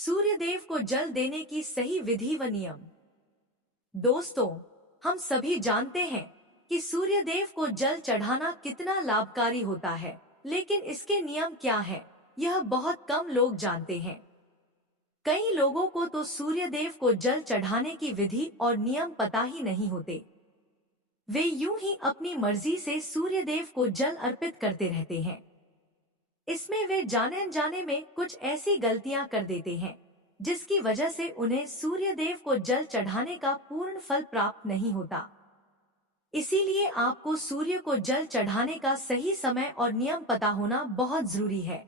सूर्य देव को जल देने की सही विधि व नियम। दोस्तों, हम सभी जानते हैं कि सूर्य देव को जल चढ़ाना कितना लाभकारी होता है, लेकिन इसके नियम क्या है, यह बहुत कम लोग जानते हैं। कई लोगों को तो सूर्य देव को जल चढ़ाने की विधि और नियम पता ही नहीं होते। वे यूं ही अपनी मर्जी से सूर्य देव को जल अर्पित करते रहते हैं। इसमें वे जाने अनजाने में कुछ ऐसी गलतियां कर देते हैं जिसकी वजह से उन्हें सूर्य देव को जल चढ़ाने का पूर्ण फल प्राप्त नहीं होता। इसीलिए आपको सूर्य को जल चढ़ाने का सही समय और नियम पता होना बहुत जरूरी है।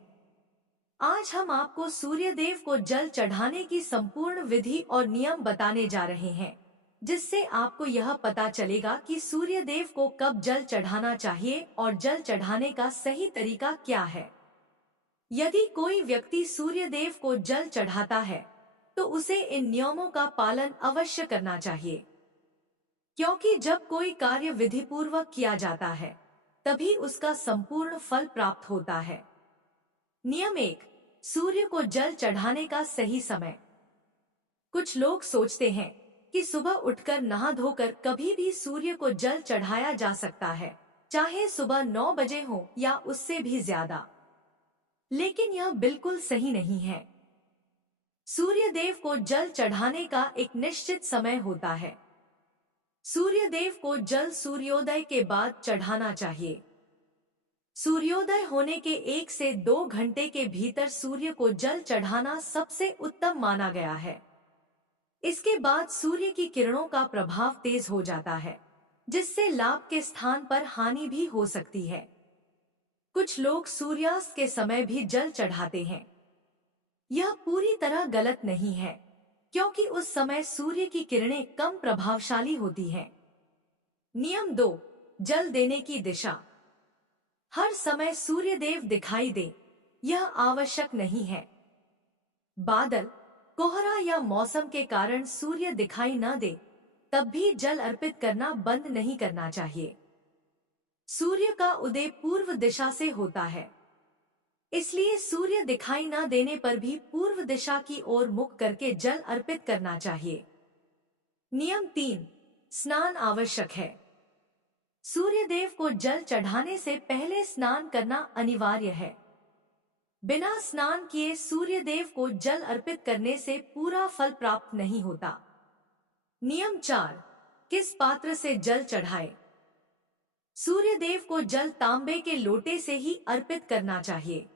आज हम आपको सूर्य देव को जल चढ़ाने की संपूर्ण विधि और नियम बताने जा रहे हैं, जिससे आपको यह पता चलेगा कि सूर्य देव को कब जल चढ़ाना चाहिए और जल चढ़ाने का सही तरीका क्या है। यदि कोई व्यक्ति सूर्य देव को जल चढ़ाता है तो उसे इन नियमों का पालन अवश्य करना चाहिए, क्योंकि जब कोई कार्य विधि पूर्वक किया जाता है तभी उसका संपूर्ण फल प्राप्त होता है। नियम 1, सूर्य को जल चढ़ाने का सही समय। कुछ लोग सोचते हैं कि सुबह उठकर नहा धोकर कभी भी सूर्य को जल चढ़ाया जा सकता है, चाहे सुबह 9 बजे हो या उससे भी ज्यादा। लेकिन यह बिल्कुल सही नहीं है। सूर्य देव को जल चढ़ाने का एक निश्चित समय होता है। सूर्य देव को जल सूर्योदय के बाद चढ़ाना चाहिए। सूर्योदय होने के 1 से 2 घंटे के भीतर सूर्य को जल चढ़ाना सबसे उत्तम माना गया है। इसके बाद सूर्य की किरणों का प्रभाव तेज हो जाता है, जिससे लाभ के स्थान पर हानि भी हो सकती है। कुछ लोग सूर्यास्त के समय भी जल चढ़ाते हैं। यह पूरी तरह गलत नहीं है, क्योंकि उस समय सूर्य की किरणें कम प्रभावशाली होती हैं। नियम 2, जल देने की दिशा। हर समय सूर्य देव दिखाई दे, यह आवश्यक नहीं है। बादल, कोहरा या मौसम के कारण सूर्य दिखाई न दे, तब भी जल अर्पित करना बंद नहीं करना चाहिए। सूर्य का उदय पूर्व दिशा से होता है, इसलिए सूर्य दिखाई न देने पर भी पूर्व दिशा की ओर मुख करके जल अर्पित करना चाहिए। नियम 3, स्नान आवश्यक है। सूर्य देव को जल चढ़ाने से पहले स्नान करना अनिवार्य है। बिना स्नान किए सूर्य देव को जल अर्पित करने से पूरा फल प्राप्त नहीं होता। नियम 4, किस पात्र से जल चढ़ाए। सूर्य देव को जल तांबे के लोटे से ही अर्पित करना चाहिए।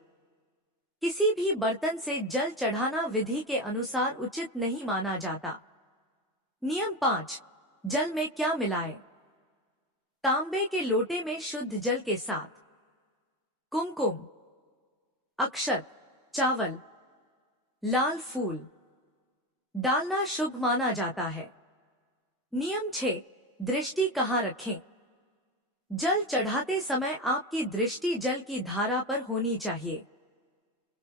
किसी भी बर्तन से जल चढ़ाना विधि के अनुसार उचित नहीं माना जाता। नियम 5, जल में क्या मिलाए। तांबे के लोटे में शुद्ध जल के साथ कुमकुम, अक्षत, चावल, लाल फूल डालना शुभ माना जाता है। नियम 6, दृष्टि कहाँ रखें। जल चढ़ाते समय आपकी दृष्टि जल की धारा पर होनी चाहिए।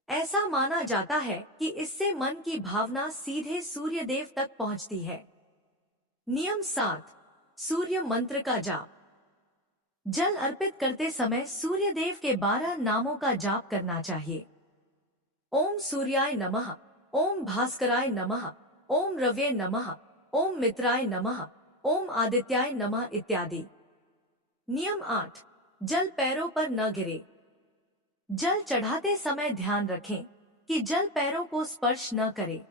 ऐसा माना जाता है कि इससे मन की भावना सीधे सूर्य देव तक पहुंचती है। नियम 7, सूर्य मंत्र का जाप। जल अर्पित करते समय सूर्य देव के 12 नामों का जाप करना चाहिए। ओम सूर्याय नमः, ओम भास्कराय नमः, ओम रव्ये नमः, ओम मित्राय नमः, ओम आदित्याय नमः इत्यादि। नियम 8, जल पैरों पर न गिरे। जल चढ़ाते समय ध्यान रखें कि जल पैरों को स्पर्श न करे।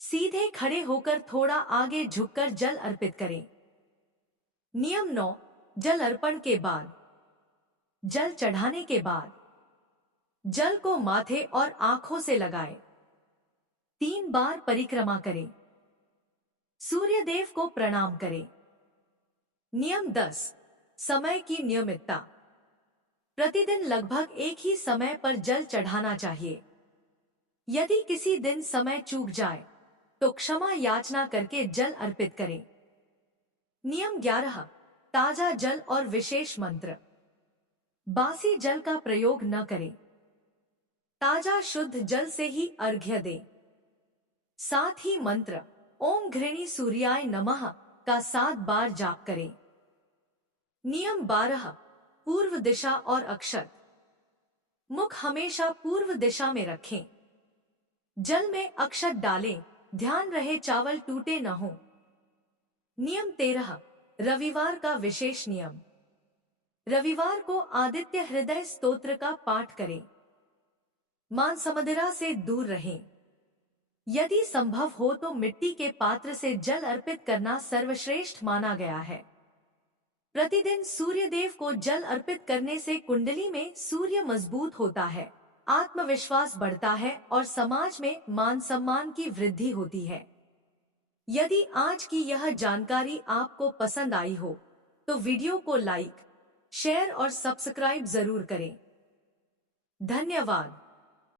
सीधे खड़े होकर थोड़ा आगे झुककर जल अर्पित करें। नियम 9, जल अर्पण के बाद। जल चढ़ाने के बाद जल को माथे और आंखों से लगाएं। 3 बार परिक्रमा करें। सूर्य देव को प्रणाम करें। नियम 10, समय की नियमितता। प्रतिदिन लगभग एक ही समय पर जल चढ़ाना चाहिए। यदि किसी दिन समय चूक जाए तो क्षमा याचना करके जल अर्पित करें। नियम 11, ताजा जल और विशेष मंत्र। बासी जल का प्रयोग न करें। ताजा शुद्ध जल से ही अर्घ्य दें। साथ ही मंत्र ओम घृणी सूर्याय नमः का 7 बार जाप करें। नियम 12, पूर्व दिशा और अक्षत। मुख हमेशा पूर्व दिशा में रखें। जल में अक्षत डालें, ध्यान रहे चावल टूटे न हो। नियम 13, रविवार का विशेष नियम। रविवार को आदित्य हृदय स्तोत्र का पाठ करें। मांस मदिरा से दूर रहें। यदि संभव हो तो मिट्टी के पात्र से जल अर्पित करना सर्वश्रेष्ठ माना गया है। प्रतिदिन सूर्य देव को जल अर्पित करने से कुंडली में सूर्य मजबूत होता है, आत्मविश्वास बढ़ता है और समाज में मान सम्मान की वृद्धि होती है। यदि आज की यह जानकारी आपको पसंद आई हो तो वीडियो को लाइक, शेयर और सब्सक्राइब जरूर करें। धन्यवाद।